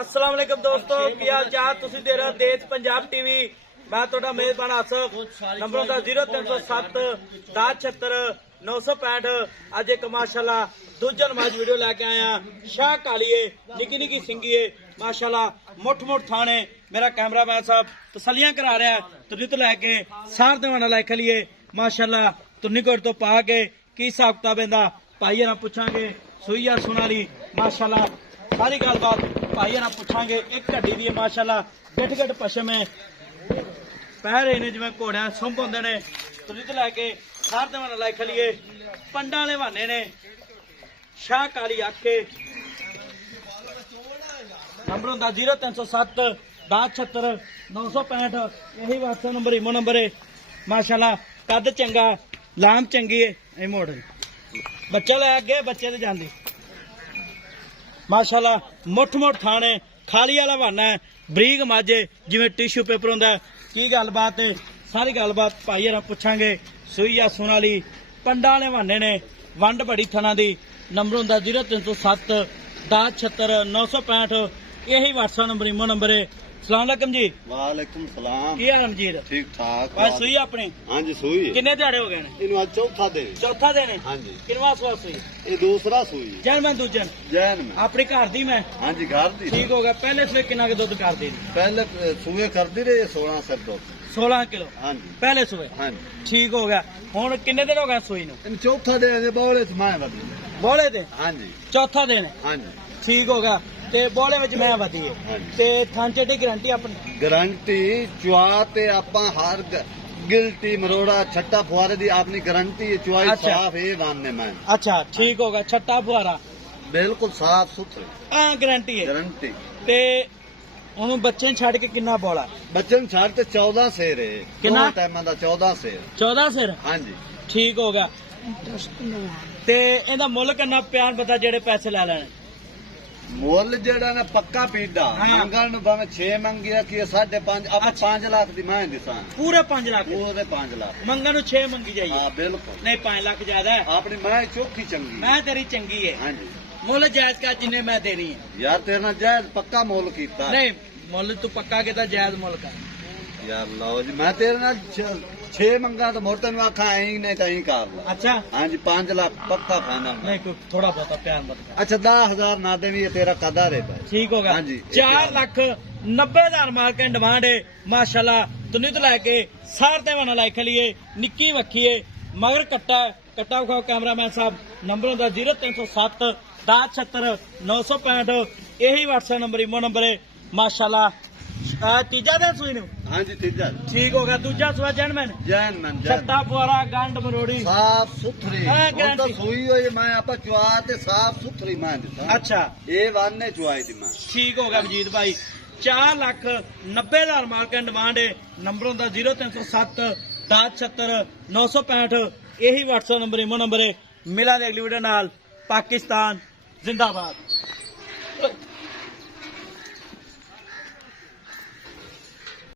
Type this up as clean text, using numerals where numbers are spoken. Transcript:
अस्सलाम वालेकुम दोस्तों, की हाल चाल? तुसीं देख रहे देश पंजाब टीवी। मैं तुहाडा मेजबान आसफ। नंबर होंदा 0307 1076 965। अज एक माशाल्लाह दूजा नमाज वीडियो लैके आया। शाह कालीए निकी निकी सिंघीए माशाल्लाह मुठ मुठ थाने। मेरा कैमरा मैन साहब तसलियां करा रहा है। तुन्नी तो लैके सार देवाना लैके लिए माशाल्लाह तुन्नी कोट तो पा के की हिसाब किताब इंदा भाई ना पूछांगे। सुईया सुनाली माशाल्लाह सारी गलबात भाई ना पूछांगे। एक घड़ी दी माशाल्लाह गट गट पशम है। पैर इन्हें जिवें घोड़ियां सुंभ होंदे ने। तुसीं तो लैके सार देवाना लैके लिए पंडा वाले बहाने ने। शाह काली आखे नंबर होंदा 0307 1076 965। यही व्हाट्सएप नंबर इमो नंबर है। माशाल्लाह कद चंगा लाम चंगी है। मोड़ बच्चा लै अगे बच्चे ते जांदी माशाल्लाह मुठ मुठ थाने खाली वाला बहाना है। बरीक माजे जिवें टिश्यू पेपर होंदा। की गलबात है सारी गलबात भाई हरा पुछांगे। सुईया सुनाली पंडा वाले बहाने ने। वंड बड़ी थना दी। नंबर होंदा 0307 1076 965। यही व्हाट्सएप नंबर इमो नंबर है। सलाम अलैकुम जी। वालेकुम सलाम। की हाल रमजीत? ठीक ठाक। भाई सुई अपने? हाँ जी सुई। किन्ने दिहाड़े हो गए ने? इन्हू आज चौथा दिन। चौथा दिन है। हाँ जी। किनवा सुआ सुई? ये दूसरा सुई। जैन मैं दूजन जैन में। अपनी घर दी मैं। हाँ जी घर दी। ठीक हो गया। पहले सुबह कितना के दुध कर दी? पहले सुबह कर दी रहे 16 सर दो 16 किलो। हाँ जी पहले सुबह। हाँ जी ठीक हो गया। हुन किन्ने दिन हो गए सुई नूं? इन चौथा दिन है बौले च मैं बदी। बोले दे हाँ जी चौथा दिन है। हाँ जी ठीक हो गया। ते बोले विच मैं वधी है। हाँ जी। ते थांचे दी गारंटी अपनी गारंटी चुआ ते आपां हर गिल्टी मरोड़ा छट्टा फुआरे दी अपनी गारंटी है। चुआई अच्छा। साफ है वामने मैं अच्छा ठीक हो गया। छट्टा फुआरा बिल्कुल साफ सुथरे हां गारंटी है। गारंटी। ते ਉਹਨੂੰ ਬੱਚੇ ਨੂੰ ਛੱਡ ਕੇ ਕਿੰਨਾ ਬੋਲਾ? बच्चे छाड़ ते 14 शेर है। कितना? टाइम दा 14 शेर। 14 ਸਿਰ। हाँ जी ਠੀਕ ਹੋ ਗਿਆ। ਤੇ ਇਹਦਾ ਮੁੱਲ ਕਿੰਨਾ ਪਿਆਰ ਪਤਾ ਜਿਹੜੇ ਪੈਸੇ ਲੈ ਲੈਣੇ? ਮੁੱਲ ਜਿਹੜਾ ਨਾ ਪੱਕਾ ਪੀਡਾ ਹਾਂ। ਮੰਗਣ ਨੂੰ ਭਾਵੇਂ 6 ਮੰਗਿਆ ਕਿ 5.5 ਆਪਾਂ 5 ਲੱਖ ਦੀ ਮੈਂ ਦਿਸਾਂ। ਪੂਰੇ 5 ਲੱਖ? ਉਹਦੇ 5 ਲੱਖ ਮੰਗਣ ਨੂੰ 6 ਮੰਗੀ ਜਾਈਏ। ਹਾਂ ਬਿਲਕੁਲ। ਨਹੀਂ 5 ਲੱਖ ਜ਼ਿਆਦਾ ਹੈ। ਆਪਣੀ ਮੈਂ ਚੋਖੀ ਚੰਗੀ। ਮੈਂ ਤੇਰੀ ਚੰਗੀ ਹੈ। ਹਾਂਜੀ ਮੁੱਲ ਜਾਇਜ਼ ਕਾ ਜਿੰਨੇ ਮੈਂ ਦੇਣੀ ਹੈ। ਯਾਰ ਤੇਰੇ ਨਾਲ ਜਾਇਜ਼ ਪੱਕਾ ਮੁੱਲ ਕੀਤਾ। ਨਹੀਂ ਮੁੱਲ ਤੂੰ ਪੱਕਾ ਕੀਤਾ ਜਾਇਜ਼ ਮੁੱਲ ਕਰ। ਯਾਰ ਲਓ ਜੀ ਮੈਂ ਤੇਰੇ ਨਾਲ 6 ਮੰਗਾ ਤਾਂ ਮੋੜ ਤੈਨੂੰ ਆਖਾਂ ਐਂ ਨਹੀਂ ਤਾਂ ਐਂ ਕਰ ਲਾ। ਅੱਛਾ ਹਾਂਜੀ 5 ਲੱਖ ਪੱਕਾ ਫਾਇਦਾ। ਨਹੀਂ ਕੋਈ ਥੋੜਾ ਬਹੁਤਾ ਪਿਆਰ ਮਤ ਕਰ। ਅੱਛਾ 10,000 ਨਾ ਦੇਵੀਂ ਇਹ ਤੇਰਾ ਕਦਰ ਹੈ ਭਾਈ। ਠੀਕ ਹੋ ਗਿਆ। ਹਾਂਜੀ 4 ਲੱਖ 90,000 ਮਾਰਕੀਟ ਡਿਮਾਂਡ ਹੈ। ਮਾਸ਼ਾਅੱਲਾ ਤੁਨੀ ਤੋਂ ਲੈ ਕੇ ਸਾਰ ਤੇ ਵਣਾ ਲਾਇਕ ਲਈ ਨਿੱਕੀ ਵੱਖੀਏ ਮਗਰ ਕੱਟਾ ਕੱਟਾ ਵਿਖਾਓ ਕੈਮਰਾਮੈਨ ਸਾਹਿਬ। ਨੰਬਰ ਹੁੰਦਾ 0307 1076 965। यही व्हाट्सएप नंबर इमो नंबर है। माशाल्लाह तीजा दिन सुई नूं? ਹਾਂਜੀ ਤੀਜਾ ठीक हो गया। दूजा सुआ जैनमैन ਜੈਨ छट्टा फुआरा गंड मरोड़ी ਸਾਫ ਸੁਥਰੀ। ਹਾਂ, ਹੁਣ ਤਾਂ guarantee। ਸੂਈ ਹੋਈ ਮੈਂ ਆਪਾਂ ਚੁਆ ਤੇ ਸਾਫ ਸੁਥਰੀ ਮੈਂ ਦਿੱਤਾ। अच्छा ਇਹ ਵਾਨੇ ਚੁਆਈ ਦੀ ਮੈਂ। ठीक हो गया वजीद भाई। 4 ਲੱਖ 90,000 मार्केट डिमांड है। नंबर होंदा 0307 1076 965। यही व्हाट्सएप नंबर इमो नंबर है। मिला अगली वीडियो नाल। पाकिस्तान जिंदाबाद।